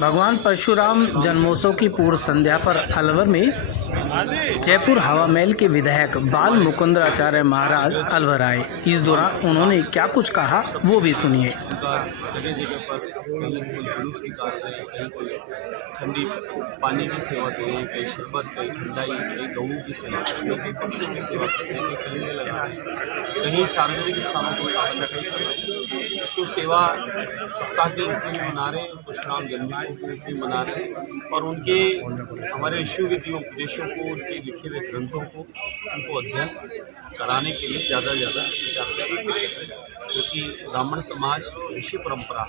भगवान परशुराम जन्मोत्सव की पूर्व संध्या पर अलवर में जयपुर हवा महल के विधायक बाल मुकुंदराचार्य महाराज अलवर आए। इस दौरान उन्होंने क्या कुछ कहा वो भी सुनिए। जगह जगह पर कहीं कोई जुलूस निकाल रहे हैं, कहीं कोई ठंडी पानी की सेवा दे रहे हैं, कहीं शरबत, कहीं ठंडाई, कहीं गऊ की सेवा कर रहे हैं, कहीं पक्षियों की सेवा कर रहे हैं, कहीं कलीले लगा रहे हैं, कहीं सार्वजनिक स्थानों की साफ सफाई कर रहे हैं। इसको सेवा सप्ताह के रूप में मना रहे हैं, परशुराम जन्मोत्सव के रूप में मना रहे हैं और उनके हमारे ऋषियों के दिए उपदेशों को, उनके लिखे हुए ग्रंथों को उनको अध्ययन कराने के लिए ज़्यादा से ज़्यादा विचार प्रसार करते हैं, क्योंकि ब्राह्मण समाज ऋषि परंपरा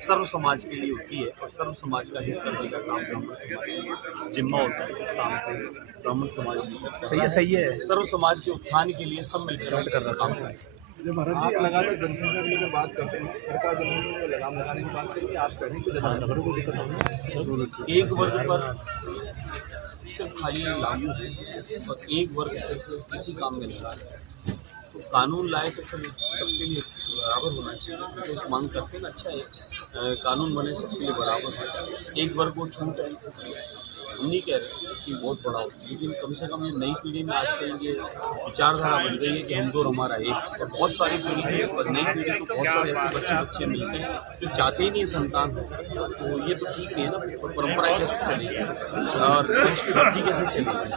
सर्व समाज के लिए होती है और सर्व समाज का हित करने का काम ब्राह्मण समाज का जिम्मा होता है। इस काम को ब्राह्मण समाज सही है सर्व समाज के उत्थान के लिए सब मिलकर कर रहा काम करें। जब महाराज जी लगातार जनसंख्या को लेकर बात करते हैं, सरकार जनसंख्या को लगाम लगाने की बात करें, आप करें कि नगरों को दिक्कत होगी। एक वर्ग पर सिर्फ खाली लागू है और एक वर्ग सिर्फ किसी काम में नहीं ला रहा है, तो कानून लाए तो फिर सबके लिए बराबर होना चाहिए। तो मांग करते हैं ना, अच्छा है कानून बने सबके लिए बराबर। एक वर्ग को छूट है, हम नहीं कह रहे कि बहुत बड़ा हो, लेकिन कम से कम ये नई पीढ़ी में आजकल ये विचारधारा बन गई है कि हम दो हमारा एक। और बहुत सारी पीढ़ी नई पीढ़ी को बहुत सारे ऐसे बच्चे मिलते हैं जो चाहते ही नहीं संतान हो, तो ये तो ठीक नहीं है ना। परंपरा कैसे चलेगी और देश की वृद्धि कैसे चलेगी।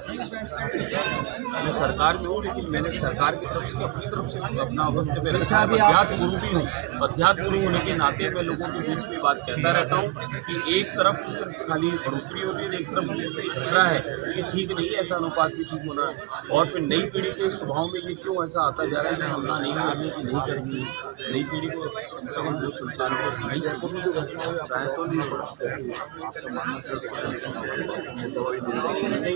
मैं सरकार में हूँ, लेकिन मैंने सरकार की तरफ से अपनी तरफ से अपना वक्तव्य रखा है। अध्यात्म गुरु भी हूँ, अध्यात्म गुरु होने के नाते मैं लोगों के बीच में बात कहता रहता हूँ कि एक तरफ सिर्फ खाली बढ़ोतरी हो रही है, एक तरफ रहा है कि ठीक नहीं है, ऐसा अनुपात भी ठीक होना है। और फिर नई पीढ़ी के स्वभाव में ये क्यों ऐसा आता जा रहा है कि संतान नहीं करनी कि नहीं करनी है। नई पीढ़ी को कम से कम 2 संतान को नहीं चाहे तो नहीं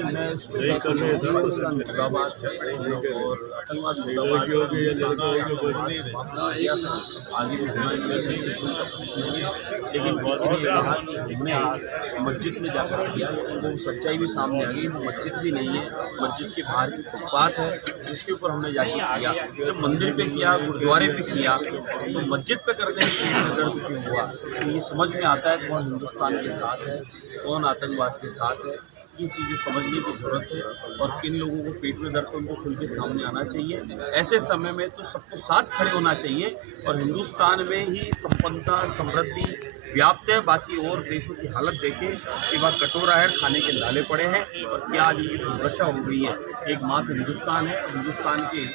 मैं उस पर मुद्दाबाद और आतंकवाद मुद्दाबाद आगे भी होना चाहिए, लेकिन किसी ने कहा कि हमने मस्जिद में जाकर किया, वो सच्चाई भी सामने आ गई। वो मस्जिद भी नहीं है, मस्जिद के बाहर की फुटपाथ है जिसके ऊपर हमने जाके किया। जब मंदिर पे किया, गुरुद्वारे पे किया, तो मस्जिद पे करने में दर्द क्यों हुआ। तो ये समझ में आता है कौन हिंदुस्तान के साथ है, कौन आतंकवाद के साथ है। ये चीज़ें समझने की ज़रूरत है और किन लोगों को पेट में दर्द, उनको खुल के सामने आना चाहिए। ऐसे समय में तो सबको साथ खड़े होना चाहिए और हिंदुस्तान में ही संपन्नता समृद्धि व्याप्त है। बाकी और देशों की हालत देखें कि वह कटोरा है, खाने के लाले पड़े हैं और क्या आज उनकी दुर्दशा हो गई है। एकमात्र हिंदुस्तान है, हिंदुस्तान के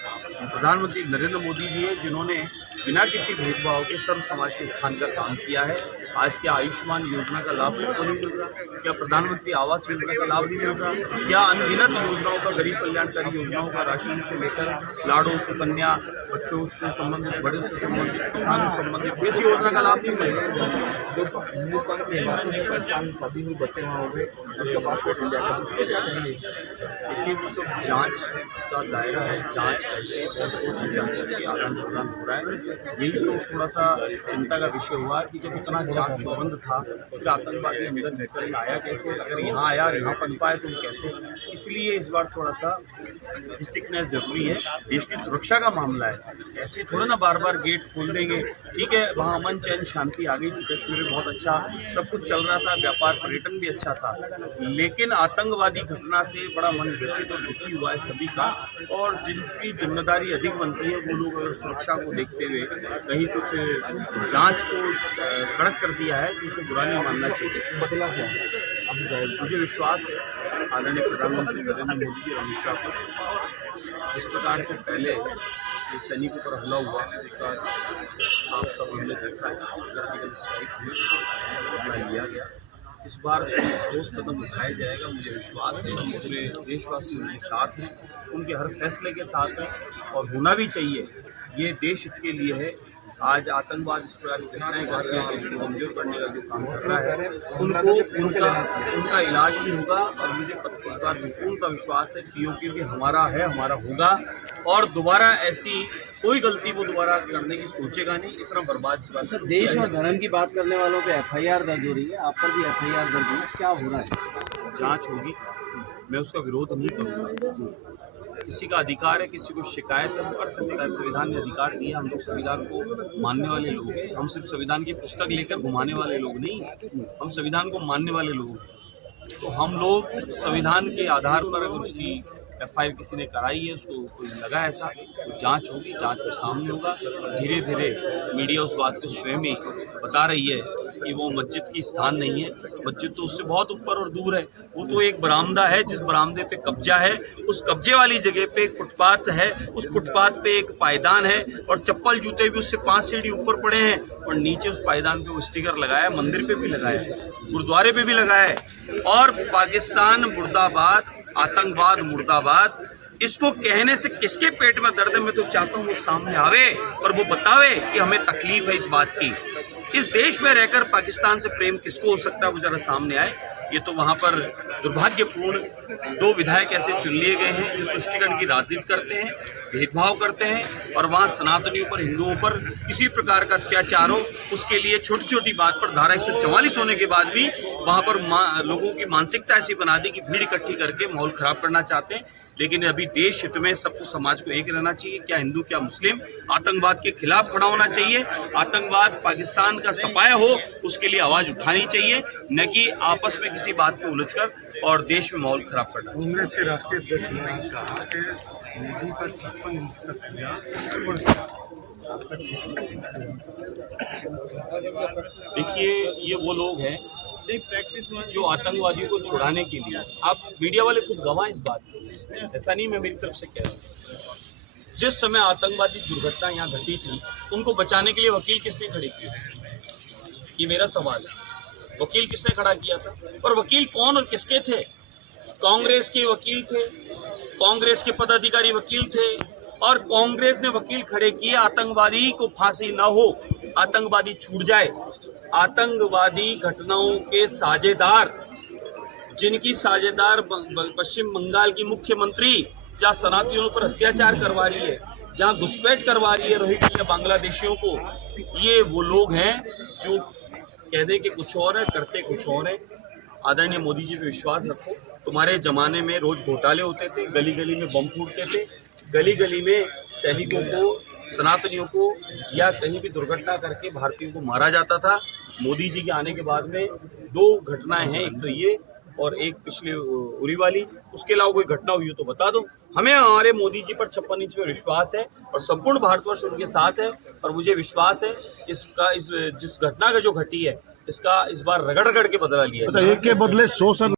प्रधानमंत्री नरेंद्र मोदी जी हैं जिन्होंने बिना किसी भेदभाव के सर्व समाज के उत्थान का काम किया है। आज क्या आयुष्मान योजना का लाभ सबको नहीं मिल रहा, क्या प्रधानमंत्री आवास योजना का लाभ नहीं मिल रहा, क्या अनगिनत योजनाओं का, गरीब कल्याणकारी योजनाओं का, राशन से लेकर लाड़ो सुकन्या, बच्चों से संबंधित, बड़े से संबंधित, किसानों से संबंधित किसी योजना का लाभ नहीं मिल रहा। जो हिंदुस्तान के हिमाचल में परेशान सभी हुए बच्चे वहाँ हो गए, उनका पासपोर्ट इंडिया का उसको क्या कहेंगे। देखिए वो सब जाँच का दायरा है, जाँच करके और सोच विचार करके आदान प्रदान हो रहा है। यही तो थोड़ा सा चिंता का विषय हुआ कि जब इतना चाक चौबंद था तो आतंकवादी अंदर निकल आया कैसे, अगर यहाँ आया और यहाँ पन पाए तो कैसे। इसलिए इस बार थोड़ा सा स्टिकनेस जरूरी है, देश की सुरक्षा का मामला है। ऐसे थोड़ा ना बार बार गेट खोल देंगे। ठीक है, वहाँ अमन चैन शांति आ गई थी, कश्मीर में बहुत अच्छा सब कुछ चल रहा था, व्यापार पर्यटन भी अच्छा था, लेकिन आतंकवादी घटना से बड़ा मन व्यथित और दुखी हुआ है सभी का। और जिनकी जिम्मेदारी अधिक बनती है वो लोग अगर सुरक्षा को देखते हुए कहीं कुछ जांच को कड़क कर दिया है तो उसे बुरा नहीं मानना चाहिए। बदला क्या है। मुझे विश्वास है आदरणीय प्रधानमंत्री नरेंद्र मोदी जी और अमित शाह पर जिस प्रकार से पहले जो सैनिकों पर हमला हुआ उसका आप सब हमने देखा, सर्जिकल स्ट्राइक हुई, हमला लिया गया। इस बार ठोस कदम उठाया जाएगा, मुझे विश्वास है। हम पूरे देशवासी उनके साथ हैं, उनके हर फैसले के साथ हैं और होना भी चाहिए। ये देश हित के लिए है। आज आतंकवाद इस प्रकार की घटनाएं घट रही है, देश को कमजोर करने का जो काम कर रहा है उनको उनका इलाज भी होगा। और मुझे इस बात में पूर्ण विश्वास है पीओके भी हमारा है, हमारा होगा और दोबारा ऐसी कोई गलती वो दोबारा करने की सोचेगा नहीं। इतना बर्बाद अच्छा, देश और धर्म की बात करने वालों पे FIR दर्ज हो रही है, आप पर भी FIR दर्ज हुई, क्या हो रहा है। जांच होगी, मैं उसका विरोध नहीं करूँगा। किसी का अधिकार है, किसी को शिकायत है वो कर सकता है। संविधान ने अधिकार दिया, हम लोग संविधान को मानने वाले लोग हैं। हम सिर्फ संविधान की पुस्तक लेकर घुमाने वाले लोग नहीं हैं, हम संविधान को मानने वाले लोग हैं। तो हम लोग संविधान के आधार पर अगर उसकी FIR किसी ने कराई है, उसको कोई लगा ऐसा, तो जांच होगी, जांच में सामने होगा। धीरे धीरे मीडिया उस बात को स्वयं ही बता रही है कि वो मस्जिद की स्थान नहीं है, मस्जिद तो उससे बहुत ऊपर और दूर है। वो तो एक बरामदा है, जिस बरामदे पे कब्जा है, उस कब्जे वाली जगह पे एक फुटपाथ है, उस फुटपाथ पे एक पायदान है और चप्पल जूते भी उससे 5 सीढ़ी ऊपर पड़े हैं और नीचे उस पायदान पे वो स्टिकर लगाया है, मंदिर पे भी लगाया है, गुरुद्वारे पे भी लगाया है। और पाकिस्तान मुर्दाबाद, आतंकवाद मुर्दाबाद, इसको कहने से किसके पेट में दर्द है, मैं तो चाहता हूँ वो सामने आवे और वो बतावे कि हमें तकलीफ है इस बात की। इस देश में रहकर पाकिस्तान से प्रेम किसको हो सकता है, वो जरा सामने आए। ये तो वहाँ पर दुर्भाग्यपूर्ण 2 विधायक ऐसे चुन लिए गए हैं जो तुष्टिकरण की राजनीति करते हैं, भेदभाव करते हैं और वहाँ सनातनियों पर, हिंदुओं पर किसी प्रकार का अत्याचार हो, उसके लिए छोटी छोटी बात पर धारा 144 होने के बाद भी वहाँ पर लोगों की मानसिकता ऐसी बना दी कि भीड़ इकट्ठी करके माहौल खराब करना चाहते हैं। लेकिन अभी देश हित में सबको, समाज को एक रहना चाहिए, क्या हिंदू क्या मुस्लिम। आतंकवाद के खिलाफ खड़ा होना चाहिए, आतंकवाद पाकिस्तान का सफाया हो उसके लिए आवाज़ उठानी चाहिए, न कि आपस में किसी बात को उलझकर और देश में माहौल खराब करना। कांग्रेस के राष्ट्रीय अध्यक्ष ने कहा कि मोदी का 56 इंच का किया। देखिए, ये वो लोग हैं जो आतंकवादियों को छुड़ाने के लिए, आप मीडिया वाले खुद गवाह इस बात को, ऐसा नहीं मैं मेरी तरफ से कह रहा हूँ। जिस समय आतंकवादी दुर्घटना यहाँ घटी थी, उनको बचाने के लिए वकील किसने खड़े किए थे, ये मेरा सवाल है। वकील किसने खड़ा किया था और वकील कौन और किसके थे? कांग्रेस के वकील थे, कांग्रेस के पदाधिकारी वकील थे और कांग्रेस ने वकील खड़े किए आतंकवादी को फांसी ना हो, आतंकवादी छूट जाए। आतंकवादी घटनाओं के साझेदार, जिनकी साझेदार पश्चिम बंगाल की मुख्यमंत्री, जहाँ सनातनियों पर अत्याचार करवा रही है, जहाँ घुसपैठ करवा रही है रोहिंग्या बांग्लादेशियों को, ये वो लोग हैं जो कह दे कि कुछ और है, करते कुछ और है। आदरणीय मोदी जी पे विश्वास रखो। तुम्हारे ज़माने में रोज़ घोटाले होते थे, गली गली में बम फूटते थे, गली गली में सैनिकों को, सनातनियों को या कहीं भी दुर्घटना करके भारतीयों को मारा जाता था। मोदी जी के आने के बाद में 2 घटनाएं हैं, एक तो ये और एक पिछले उरी वाली। उसके अलावा कोई घटना हुई हो तो बता दो। हमें हमारे मोदी जी पर 56 इंच में विश्वास है और संपूर्ण भारतवर्ष उनके साथ है और मुझे विश्वास है जिस घटना का जो घटी है इसका इस बार रगड़ रगड़ के बदला लिया। अच्छा, एक के बदले 100 सर